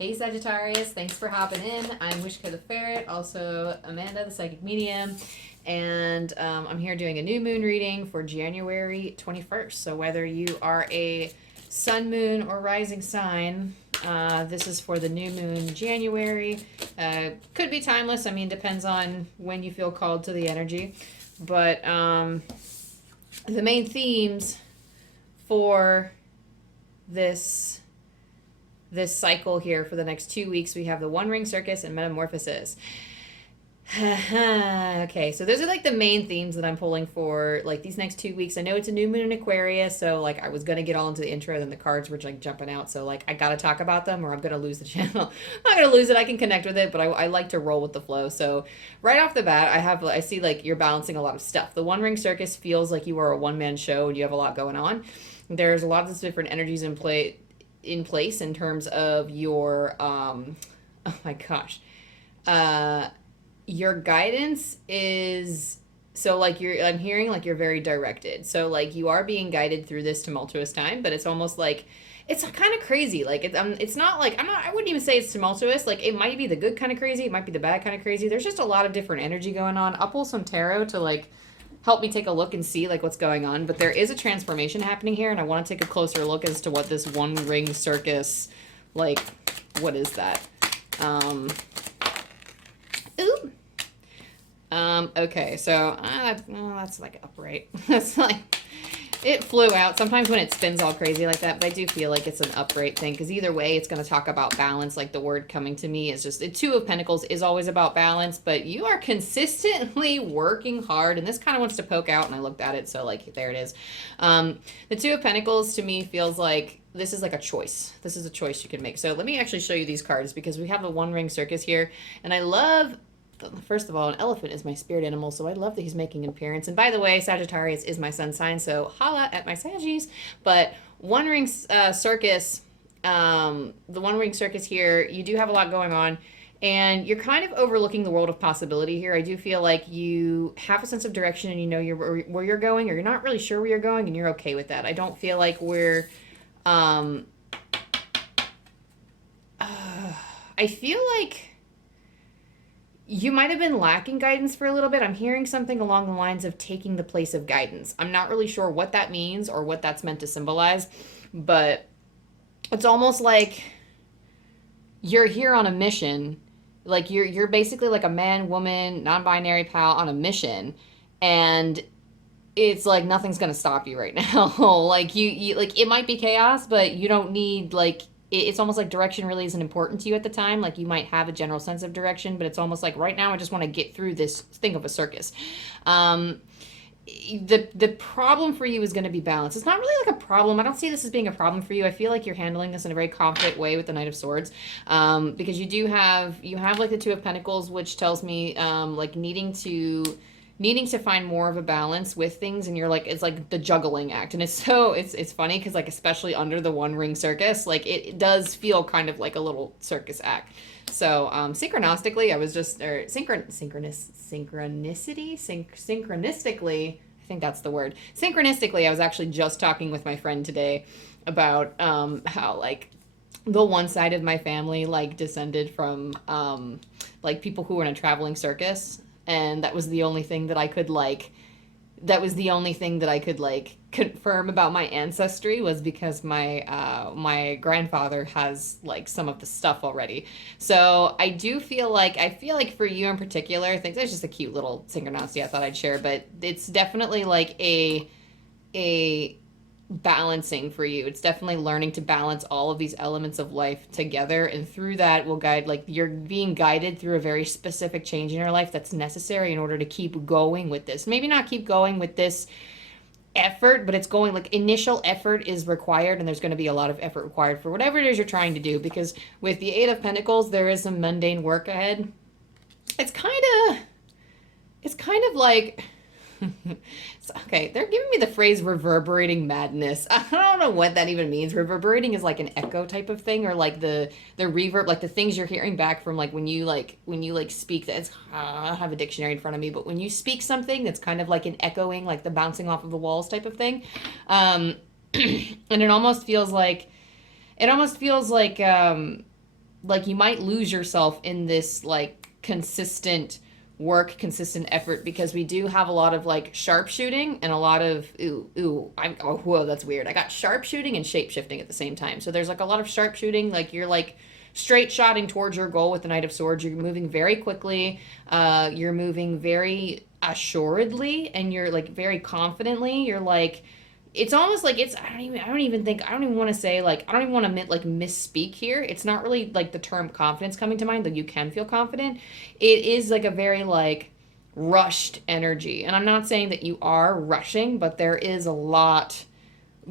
Hey Sagittarius, thanks for hopping in. I'm wishkotheferret, also Amanda, the psychic medium, and I'm here doing a new moon reading for January 21st. So whether you are a sun, moon, or rising sign, this is for the new moon January. Could be timeless. I mean, depends on when you feel called to the energy. But the main themes for this cycle here for the next 2 weeks, we have the One Ring Circus and Metamorphosis. Okay, so those are like the main themes that I'm pulling for like these next 2 weeks. I know it's a new moon in Aquarius, so like I was gonna get all into the intro, then the cards were like jumping out, so like I gotta talk about them or I'm gonna lose the channel. I'm not gonna lose it, I can connect with it, but I like to roll with the flow. So right off the bat, I see like you're balancing a lot of stuff. The One Ring Circus feels like you are a one-man show and you have a lot going on. There's a lot of different energies in place in terms of your oh my gosh, your guidance is, so like I'm hearing like you're very directed, so like you are being guided through this tumultuous time, but it's almost like it's kind of crazy. Like it's not like I wouldn't even say it's tumultuous. Like it might be the good kind of crazy, it might be the bad kind of crazy. There's just a lot of different energy going on. I'll pull some tarot to like help me take a look and see like what's going on, but there is a transformation happening here, and I want to take a closer look as to what this One Ring Circus, like, what is that? Ooh. Okay, so that's like upright. That's like, it flew out. Sometimes when it spins all crazy like that, but I do feel like it's an upright thing, because either way, it's going to talk about balance. Like the word coming to me is just, the Two of Pentacles is always about balance, but you are consistently working hard, and this kind of wants to poke out, and I looked at it, so like, there it is. The Two of Pentacles to me feels like this is like a choice. This is a choice you can make. So let me actually show you these cards, because we have the One Ring Circus here, and I love, first of all, an elephant is my spirit animal, so I love that he's making an appearance. And by the way, Sagittarius is my sun sign, so holla at my Saggies. But One Ring Circus, the One Ring Circus here, you do have a lot going on, and you're kind of overlooking the world of possibility here. I do feel like you have a sense of direction, and you know where you're going, or you're not really sure where you're going, and you're okay with that. I don't feel like we're I feel like you might have been lacking guidance for a little bit. I'm hearing something along the lines of taking the place of guidance. I'm not really sure what that means or what that's meant to symbolize, but it's almost like you're here on a mission. Like you're basically like a man, woman, non-binary pal on a mission, and it's like nothing's gonna stop you right now. Like you like, it might be chaos, but you don't need like, it's almost like direction really isn't important to you at the time. Like you might have a general sense of direction, but it's almost like right now I just want to get through this thing of a circus. The problem for you is going to be balance. It's not really like a problem. I don't see this as being a problem for you. I feel like you're handling this in a very confident way with the Knight of Swords, because you have like the Two of Pentacles, which tells me like needing to find more of a balance with things, and you're like, it's like the juggling act, and it's funny because like, especially under the One Ring Circus, like it does feel kind of like a little circus act. So synchronistically, I was just, or synchronistically, I think that's the word. Synchronistically, I was actually just talking with my friend today about how like the one side of my family like descended from like people who were in a traveling circus. And that was the only thing that I could like, confirm about my ancestry, was because my grandfather has like some of the stuff already. So I feel like for you in particular, I think there's just a cute little synchronicity I thought I'd share, but it's definitely like a balancing for you. It's definitely learning to balance all of these elements of life together, and through that will guide, like you're being guided through a very specific change in your life that's necessary in order to keep going with this. Maybe not keep going with this effort, but it's going, like initial effort is required, and there's going to be a lot of effort required for whatever it is you're trying to do, because with the Eight of Pentacles there is some mundane work ahead. It's kind of like okay, they're giving me the phrase reverberating madness. I don't know what that even means. Reverberating is like an echo type of thing, or like the reverb, like the things you're hearing back from like when you speak. That's, I don't have a dictionary in front of me, but when you speak something that's kind of like an echoing, like the bouncing off of the walls type of thing. And it almost feels like like you might lose yourself in this like consistent work, consistent effort, because we do have a lot of like sharpshooting and a lot of whoa, that's weird. I got sharpshooting and shapeshifting at the same time. So there's like a lot of sharpshooting, like you're like straight shotting towards your goal with the Knight of Swords. You're moving very quickly. You're moving very assuredly, and you're like very confidently. You're like, it's almost like it's I don't even want to say like I don't even want to like misspeak here. It's not really like the term confidence coming to mind, though you can feel confident. It is like a very like rushed energy. And I'm not saying that you are rushing, but there is a lot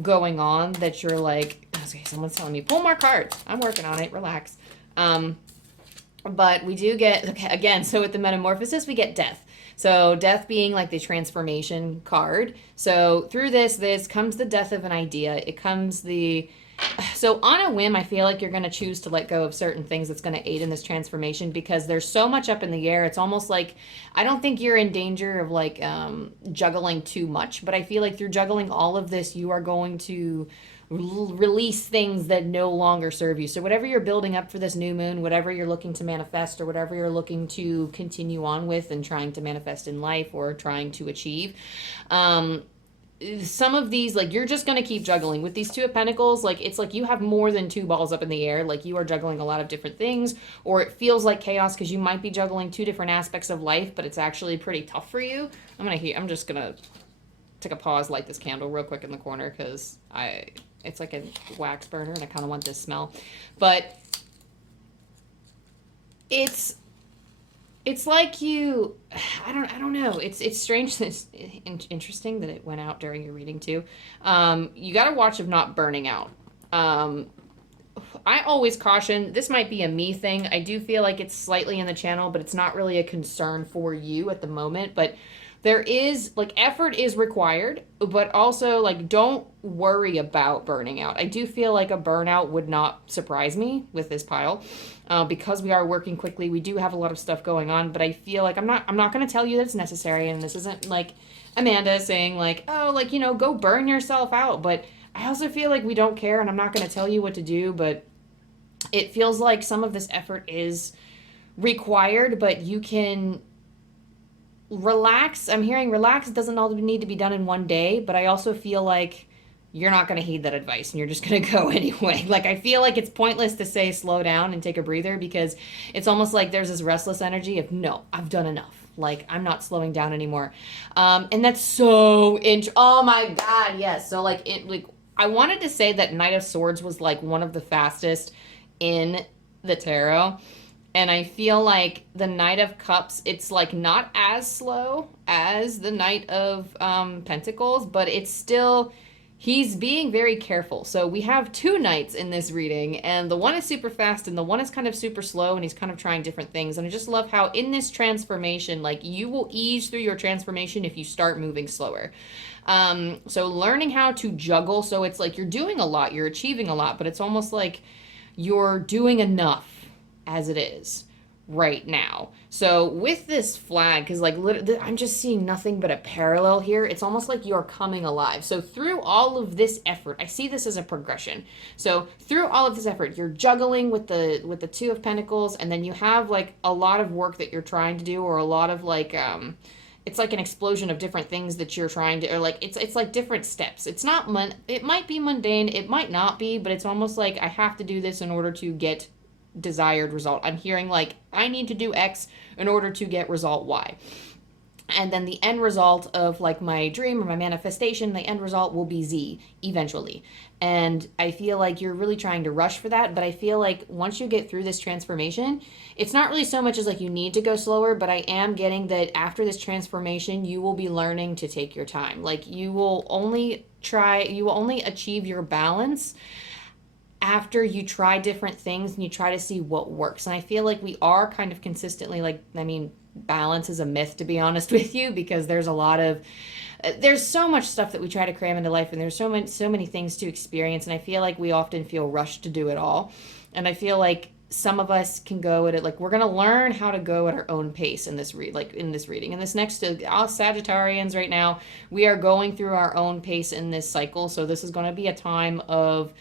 going on that you're like, okay, someone's telling me pull more cards. I'm working on it. Relax. But we do get, okay, again, so with the metamorphosis, we get death. So death being like the transformation card. So through this comes the death of an idea. It comes the, so on a whim, I feel like you're going to choose to let go of certain things that's going to aid in this transformation, because there's so much up in the air. It's almost like, I don't think you're in danger of like juggling too much, but I feel like through juggling all of this, you are going to release things that no longer serve you. So whatever you're building up for this new moon, whatever you're looking to manifest, or whatever you're looking to continue on with and trying to manifest in life or trying to achieve, some of these, like, you're just going to keep juggling with these Two of Pentacles. Like, it's like you have more than two balls up in the air. Like, you are juggling a lot of different things, or it feels like chaos because you might be juggling two different aspects of life, but it's actually pretty tough for you. I'm just going to take a pause, light this candle real quick in the corner, because it's like a wax burner and I kind of want this smell. But it's like you, I don't know. It's strange. It's interesting that it went out during your reading too. You got to watch of not burning out. I always caution, this might be a me thing. I do feel like it's slightly in the channel, but it's not really a concern for you at the moment. But there is, like, effort is required, but also, like, don't worry about burning out. I do feel like a burnout would not surprise me with this pile, because we are working quickly. We do have a lot of stuff going on, but I feel like I'm not going to tell you that it's necessary, and this isn't, like, Amanda saying, like, oh, like, you know, go burn yourself out. But I also feel like we don't care, and I'm not going to tell you what to do, but it feels like some of this effort is required, but you can relax. I'm hearing relax doesn't all need to be done in one day, but I also feel like you're not going to heed that advice and you're just going to go anyway. Like, I feel like it's pointless to say slow down and take a breather, because it's almost like there's this restless energy of, no, I've done enough. Like, I'm not slowing down anymore. And that's so oh my God, yes. So like I wanted to say that Knight of Swords was like one of the fastest in the tarot. And I feel like the Knight of Cups, it's like not as slow as the Knight of Pentacles, but it's still, he's being very careful. So we have two knights in this reading, and the one is super fast and the one is kind of super slow, and he's kind of trying different things. And I just love how in this transformation, like, you will ease through your transformation if you start moving slower. So learning how to juggle, so it's like you're doing a lot, you're achieving a lot, but it's almost like you're doing enough as it is right now. So with this flag, because like I'm just seeing nothing but a parallel here. It's almost like you're coming alive. So through all of this effort, I see this as a progression. So through all of this effort, you're juggling with the Two of Pentacles, and then you have like a lot of work that you're trying to do, or a lot of like it's like an explosion of different things that you're trying to, or like it's like different steps. It's not it might be mundane, it might not be, but it's almost like I have to do this in order to get desired result. I'm hearing like I need to do X in order to get result Y. And then the end result of like my dream or my manifestation, the end result will be Z eventually. And I feel like you're really trying to rush for that. But I feel like once you get through this transformation, it's not really so much as like you need to go slower, but I am getting that after this transformation, you will be learning to take your time. Like you will only achieve your balance after you try different things and you try to see what works. And I feel like we are kind of consistently, like, I mean, balance is a myth, to be honest with you, because there's so much stuff that we try to cram into life, and there's so many things to experience, and I feel like we often feel rushed to do it all. And I feel like some of us can go at it, like, we're going to learn how to go at our own pace in this reading. And this next to all Sagittarians right now, we are going through our own pace in this cycle. So this is going to be a time of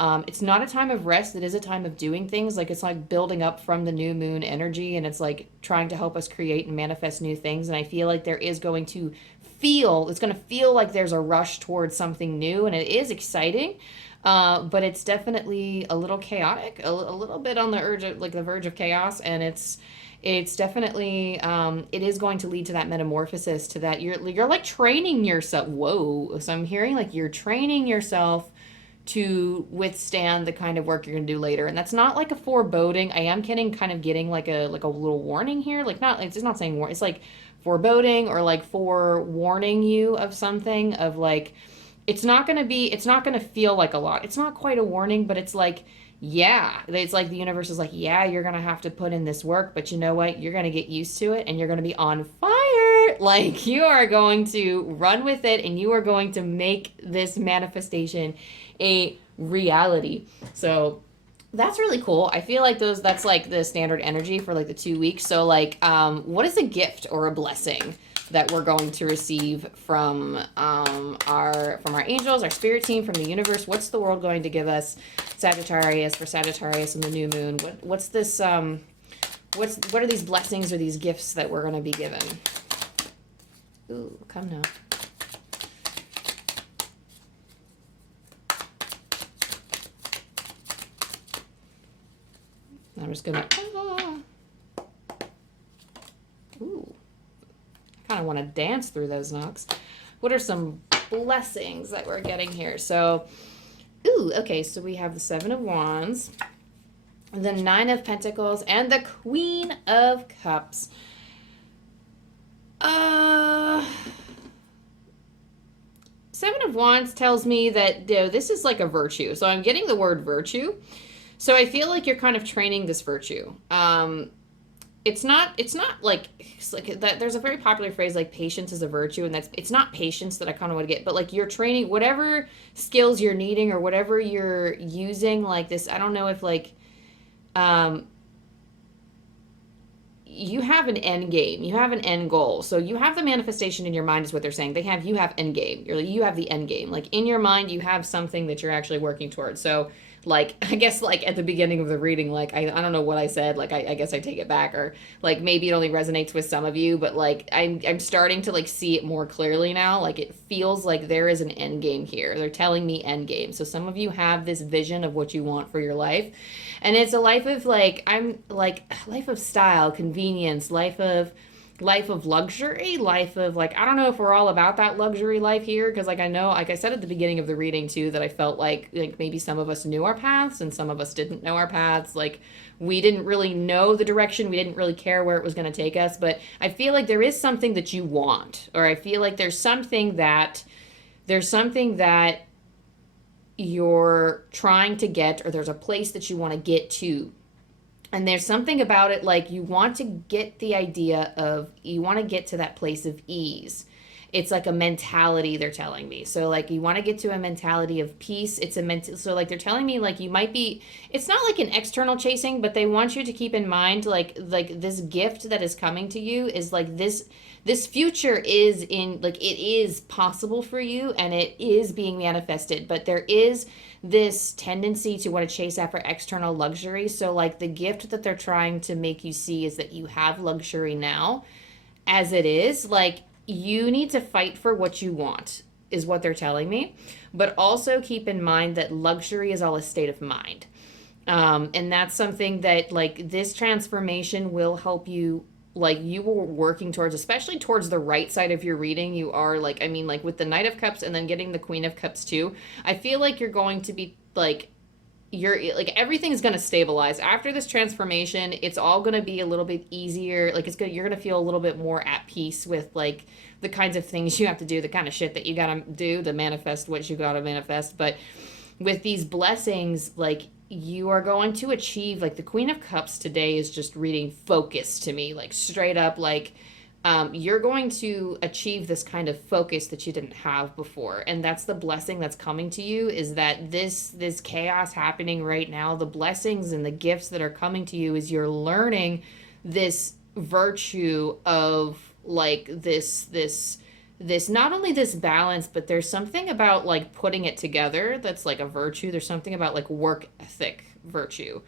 It's not a time of rest. It is a time of doing things. Like it's like building up from the new moon energy, and it's like trying to help us create and manifest new things. And I feel like there is going to it's going to feel like there's a rush towards something new, and it is exciting. But it's definitely a little chaotic, a little bit on the urge of, like the verge of chaos, and it's definitely it is going to lead to that metamorphosis, to that you're like training yourself. Whoa! So I'm hearing like you're training yourself to withstand the kind of work you're gonna do later, and that's not like a foreboding. I am getting like a little warning here, like not it's not saying it's like foreboding or like forewarning you of something of like it's not gonna feel like a lot. It's not quite a warning, but it's like yeah, it's like the universe is like yeah, you're gonna have to put in this work, but you know what, you're gonna get used to it and you're gonna be on fire. Like you are going to run with it and you are going to make this manifestation a reality. So that's really cool. I feel like that's like the standard energy for like the 2 weeks. So like what is a gift or a blessing that we're going to receive from our angels, our spirit team, from the universe? What's the world going to give us, Sagittarius, for Sagittarius and the new moon? What's this what are these blessings or these gifts that we're going to be given? Ooh, come now. I'm just gonna, ooh, I kind of want to dance through those knocks. What are some blessings that we're getting here? So, ooh, okay, so we have the Seven of Wands, the Nine of Pentacles, and the Queen of Cups. Seven of Wands tells me that this is like a virtue. So I'm getting the word virtue. So I feel like you're kind of training this virtue. It's not like that. There's a very popular phrase like patience is a virtue, and it's not patience that I kind of want to get, but like you're training whatever skills you're needing or whatever you're using, like this. I don't know if like, you have an end game, you have an end goal. So you have the manifestation in your mind is what they're saying. You have end game. You have the end game. Like in your mind, you have something that you're actually working towards. So like, I guess like at the beginning of the reading, like, I don't know what I said, like, I guess I take it back, or like maybe it only resonates with some of you, but like, I'm starting to like see it more clearly now. Like it feels like there is an end game here. They're telling me end game. So some of you have this vision of what you want for your life. And it's a life of like, life of style, convenience, life of luxury, life of like, I don't know if we're all about that luxury life here, because like I know, like I said at the beginning of the reading too, that I felt like maybe some of us knew our paths and some of us didn't know our paths. Like we didn't really know the direction, we didn't really care where it was going to take us. But I feel like there is something that you want, or I feel like there's something that you're trying to get, or there's a place that you want to get to. And there's something about it, like you want to get the idea of, you want to get to that place of ease. It's like a mentality, they're telling me. So like you want to get to a mentality of peace. It's a so like they're telling me like you might be, it's not like an external chasing, but they want you to keep in mind like this gift that is coming to you is like this future is in, like it is possible for you and it is being manifested, but there is this tendency to want to chase after external luxury. So like the gift that they're trying to make you see is that you have luxury now as it is. Like you need to fight for what you want is what they're telling me, but also keep in mind that luxury is all a state of mind. And that's something that like this transformation will help you, like you were working towards, especially towards the right side of your reading. You are like, I mean, like with the Knight of Cups and then getting the Queen of Cups too, I feel like you're going to be like, you're like, everything's going to stabilize after this transformation. It's all going to be a little bit easier. Like you're going to feel a little bit more at peace with like the kinds of things you have to do, the kind of shit that you got to do to manifest what you got to manifest. But with these blessings, like you are going to achieve, like the Queen of Cups today is just reading focus to me, like straight up, like you're going to achieve this kind of focus that you didn't have before. And that's the blessing that's coming to you, is that this chaos happening right now, the blessings and the gifts that are coming to you is you're learning this virtue of like this this, not only this balance, but there's something about like putting it together that's like a virtue. There's something about like work ethic virtue.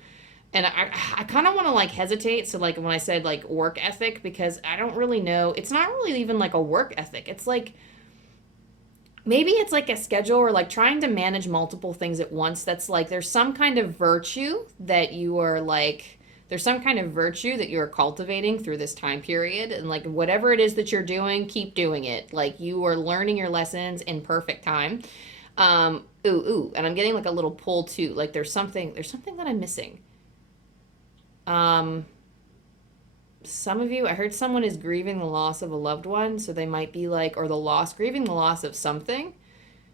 And I kind of want to like hesitate. So like when I said like work ethic, because I don't really know, it's not really even like a work ethic. It's like, maybe it's like a schedule or like trying to manage multiple things at once. That's like, there's some kind of virtue that you are like, there's some kind of virtue that you're cultivating through this time period. And like whatever it is that you're doing, keep doing it. Like you are learning your lessons in perfect time. And I'm getting like a little pull too. Like there's something that I'm missing. Some of you, I heard someone is grieving the loss of a loved one, so they might be like, or grieving the loss of something.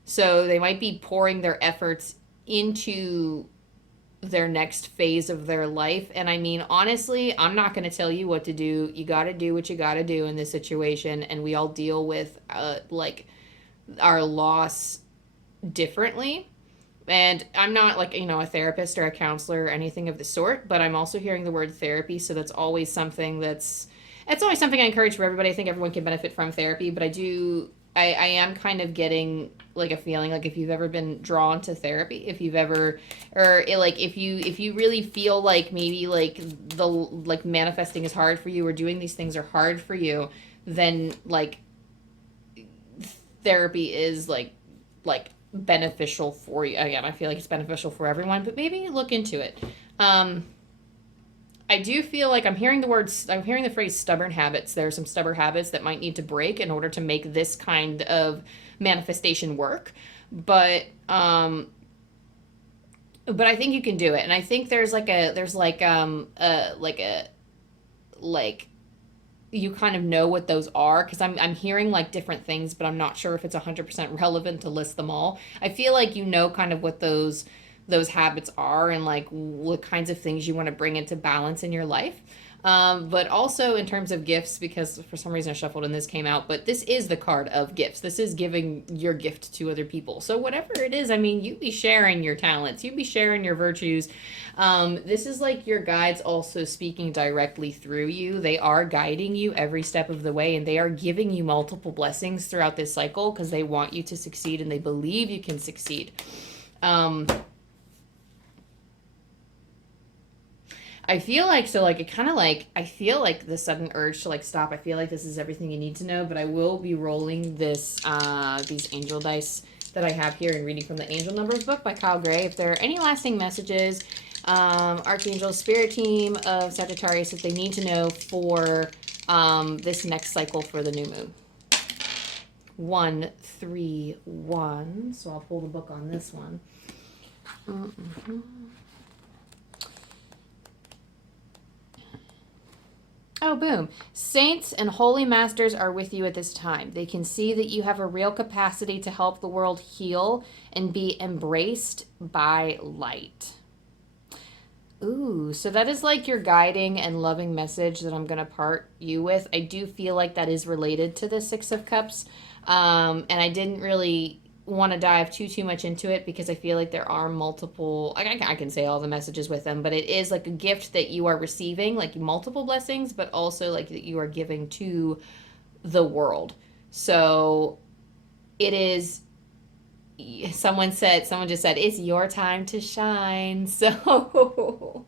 So they might be pouring their efforts into their next phase of their life. And I mean, honestly, I'm not going to tell you what to do. You got to do what you got to do in this situation. And we all deal with like our loss differently. And I'm not like, a therapist or a counselor or anything of the sort, but I'm also hearing the word therapy. So that's always something it's always something I encourage for everybody. I think everyone can benefit from therapy, but I am kind of getting like a feeling like if you've ever been drawn to therapy, if you've ever, or like if you really feel like maybe like the like manifesting is hard for you or doing these things are hard for you, then like therapy is like beneficial for you. Again, I feel like it's beneficial for everyone, but maybe look into it. I do feel like I'm hearing the phrase stubborn habits. There are some stubborn habits that might need to break in order to make this kind of manifestation work. But I think you can do it. And I think there's you kind of know what those are, because I'm hearing like different things, but I'm not sure if it's 100% relevant to list them all. I feel like you know kind of what those habits are and like what kinds of things you want to bring into balance in your life. But also in terms of gifts, because for some reason I shuffled and this came out, but this is the card of gifts. This is giving your gift to other people. So whatever it is, I mean, you be sharing your talents, you be sharing your virtues. This is like your guides also speaking directly through you. They are guiding you every step of the way, and they are giving you multiple blessings throughout this cycle because they want you to succeed and they believe you can succeed. I feel like, so like, it kind of like, I feel like the sudden urge to like stop. I feel like this is everything you need to know, but I will be rolling these angel dice that I have here and reading from the Angel Numbers book by Kyle Gray. If there are any lasting messages, Archangel Spirit Team of Sagittarius, that they need to know for this next cycle for the new moon. 1, 3, 1. So I'll pull the book on this one. Oh, boom. Saints and holy masters are with you at this time. They can see that you have a real capacity to help the world heal and be embraced by light. Ooh, so that is like your guiding and loving message that I'm going to part you with. I do feel like that is related to the Six of Cups. And I didn't really want to dive too much into it because I feel like there are multiple, I can say all the messages with them, but it is like a gift that you are receiving, like multiple blessings, but also like that you are giving to the world. So it is, someone just said, it's your time to shine. So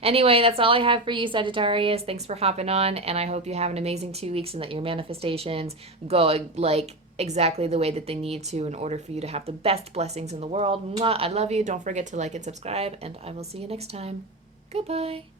anyway, that's all I have for you, Sagittarius. Thanks for hopping on, and I hope you have an amazing 2 weeks and that your manifestations go like exactly the way that they need to in order for you to have the best blessings in the world. Mwah, I love you. Don't forget to like and subscribe, and I will see you next time. Goodbye.